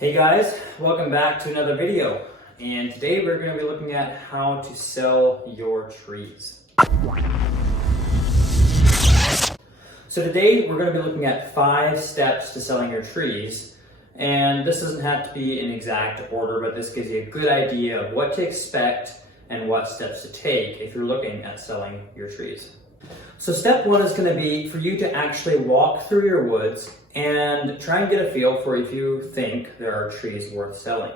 Hey guys, welcome back to another video. And today we're going to be looking at how to sell your trees. So today we're going to be looking at 5 steps to selling your trees. And this doesn't have to be in exact order, but this gives you a good idea of what to expect and what steps to take if you're looking at selling your trees. So step 1 is going to be for you to actually walk through your woods and try and get a feel for if you think there are trees worth selling.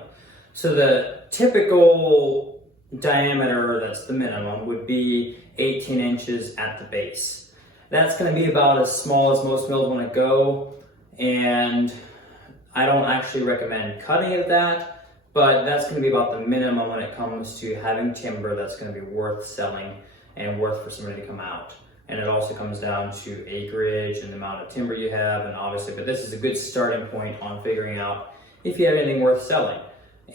So the typical diameter, that's the minimum, would be 18 inches at the base. That's going to be about as small as most mills want to go, and I don't actually recommend cutting it that, but that's going to be about the minimum when it comes to having timber that's going to be worth selling and worth for somebody to come out. And it also comes down to acreage and the amount of timber you have, and obviously, but this is a good starting point on figuring out if you have anything worth selling.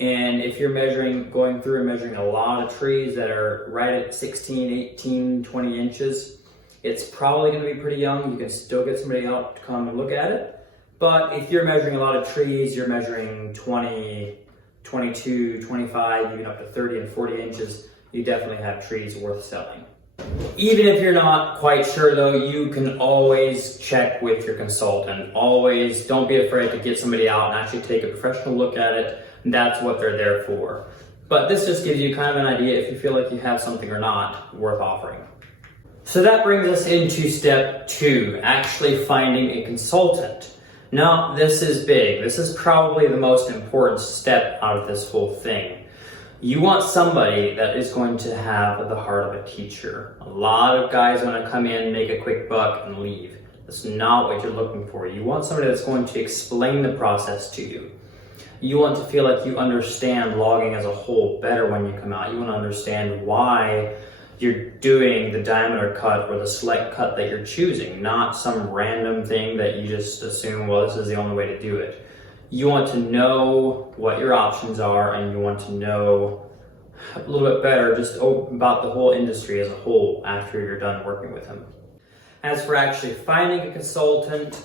And if you're going through and measuring a lot of trees that are right at 16, 18, 20 inches, it's probably going to be pretty young. You can still get somebody out to come and look at it. But if you're measuring a lot of trees, you're measuring 20, 22, 25, even up to 30 and 40 inches, you definitely have trees worth selling. Even if you're not quite sure though, you can always check with your consultant. Always don't be afraid to get somebody out and actually take a professional look at it. That's what they're there for. But this just gives you kind of an idea if you feel like you have something or not worth offering. So that brings us into step 2, actually finding a consultant. Now, this is big. This is probably the most important step out of this whole thing. You want somebody that is going to have the heart of a teacher. A lot of guys want to come in, make a quick buck, and leave. That's not what you're looking for. You want somebody that's going to explain the process to you. You want to feel like you understand logging as a whole better when you come out. You want to understand why you're doing the diameter cut or the select cut that you're choosing, not some random thing that you just assume, well, this is the only way to do it. You want to know what your options are, and you want to know a little bit better just about the whole industry as a whole after you're done working with them. As for actually finding a consultant,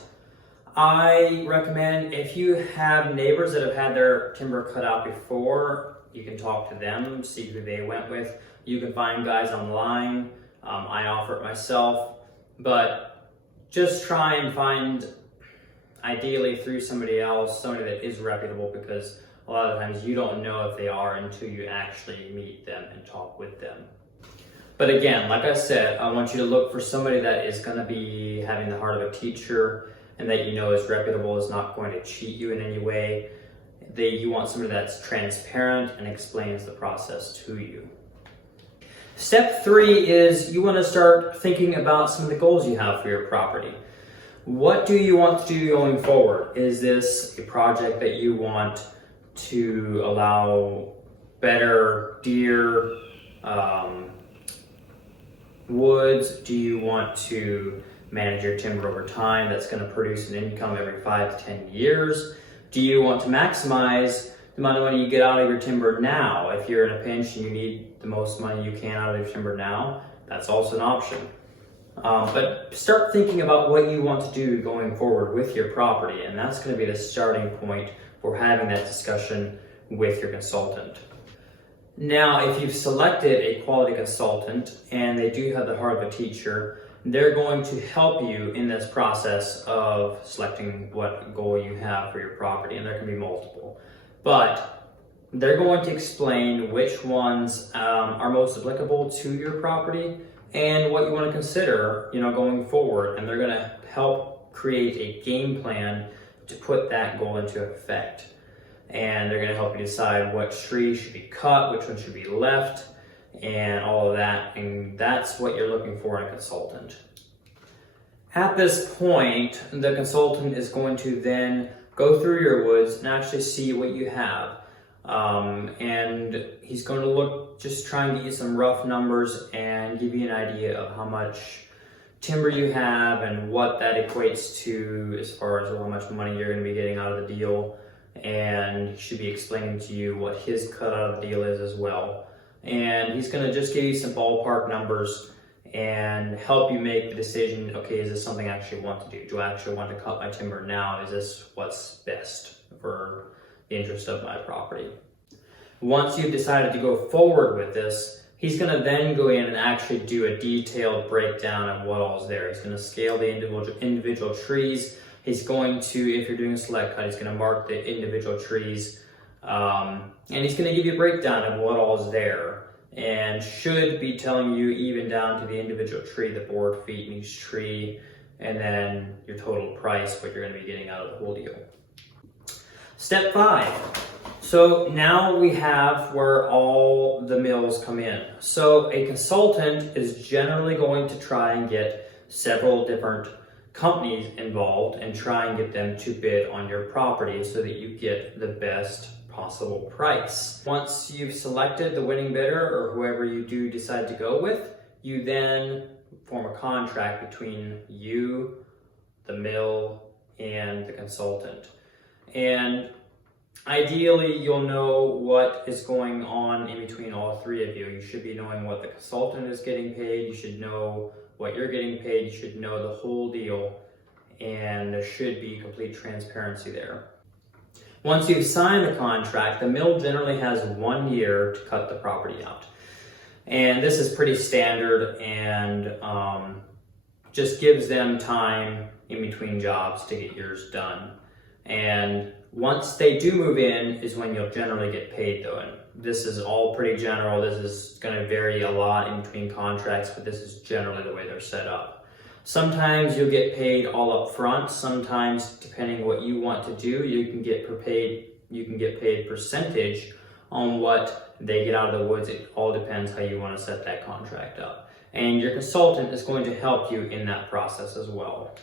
I recommend if you have neighbors that have had their timber cut out before, you can talk to them, see who they went with. You can find guys online. I offer it myself, but just try and find, ideally through somebody else, somebody that is reputable, because a lot of times you don't know if they are until you actually meet them and talk with them. But again, like I said, I want you to look for somebody that is going to be having the heart of a teacher and that you know is reputable, is not going to cheat you in any way. You want somebody that's transparent and explains the process to you. Step 3 is you want to start thinking about some of the goals you have for your property. What do you want to do going forward? Is this a project that you want to allow better deer woods? Do you want to manage your timber over time that's going to produce an income every 5 to 10 years? Do you want to maximize the amount of money you get out of your timber now? If you're in a pinch and you need the most money you can out of your timber now, that's also an option. But start thinking about what you want to do going forward with your property, and that's going to be the starting point for having that discussion with your consultant. Now, if you've selected a quality consultant and they do have the heart of a teacher, they're going to help you in this process of selecting what goal you have for your property, and there can be multiple. But they're going to explain which ones are most applicable to your property and what you want to consider, going forward. And they're going to help create a game plan to put that goal into effect. And they're going to help you decide what trees should be cut, which ones should be left, and all of that. And that's what you're looking for in a consultant. At this point, the consultant is going to then go through your woods and actually see what you have. And he's going to look, just trying to get you some rough numbers and give you an idea of how much timber you have and what that equates to as far as how much money you're going to be getting out of the deal. And he should be explaining to you what his cut out of the deal is as well. And he's going to just give you some ballpark numbers and help you make the decision, okay, is this something I actually want to do? Do I actually want to cut my timber now? Is this what's best for the interest of my property. Once you've decided to go forward with this, he's going to then go in and actually do a detailed breakdown of what all is there. He's going to scale the individual trees. He's going to, if you're doing a select cut, he's going to mark the individual trees. And he's going to give you a breakdown of what all is there, and should be telling you even down to the individual tree, the board feet in each tree, and then your total price, what you're going to be getting out of the whole deal. Step 5. So now we have where all the mills come in. So a consultant is generally going to try and get several different companies involved and try and get them to bid on your property so that you get the best possible price. Once you've selected the winning bidder or whoever you do decide to go with, you then form a contract between you, the mill, and the consultant. And ideally, you'll know what is going on in between all three of you. You should be knowing what the consultant is getting paid, you should know what you're getting paid, you should know the whole deal, and there should be complete transparency there. Once you've signed the contract, the mill generally has 1 year to cut the property out. And this is pretty standard and just gives them time in between jobs to get yours done. And once they do move in is when you'll generally get paid though. And this is all pretty general. This is going to vary a lot in between contracts, but this is generally the way they're set up. Sometimes you'll get paid all up front. Sometimes, depending what you want to do, you can get paid percentage on what they get out of the woods. It all depends how you want to set that contract up. And your consultant is going to help you in that process as well.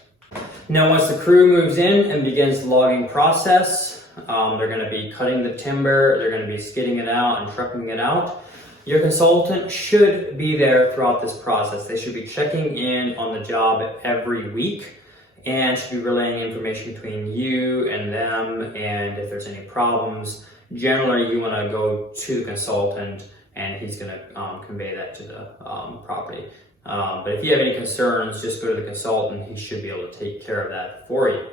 Now, once the crew moves in and begins the logging process, they're going to be cutting the timber, they're going to be skidding it out and trucking it out. Your consultant should be there throughout this process. They should be checking in on the job every week and should be relaying information between you and them, and if there's any problems, generally you want to go to the consultant and he's going to convey that to the property. But if you have any concerns, just go to the consultant. He should be able to take care of that for you.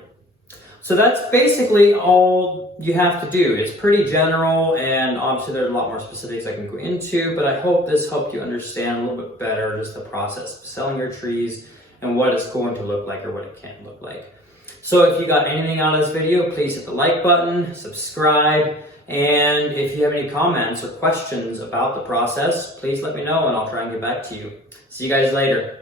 So that's basically all you have to do. It's pretty general, and obviously there's a lot more specifics I can go into, but I hope this helped you understand a little bit better just the process of selling your trees and what it's going to look like or what it can't look like. So if you got anything out of this video, please hit the like button, subscribe, and if you have any comments or questions about the process, please let me know and I'll try and get back to you. See you guys later.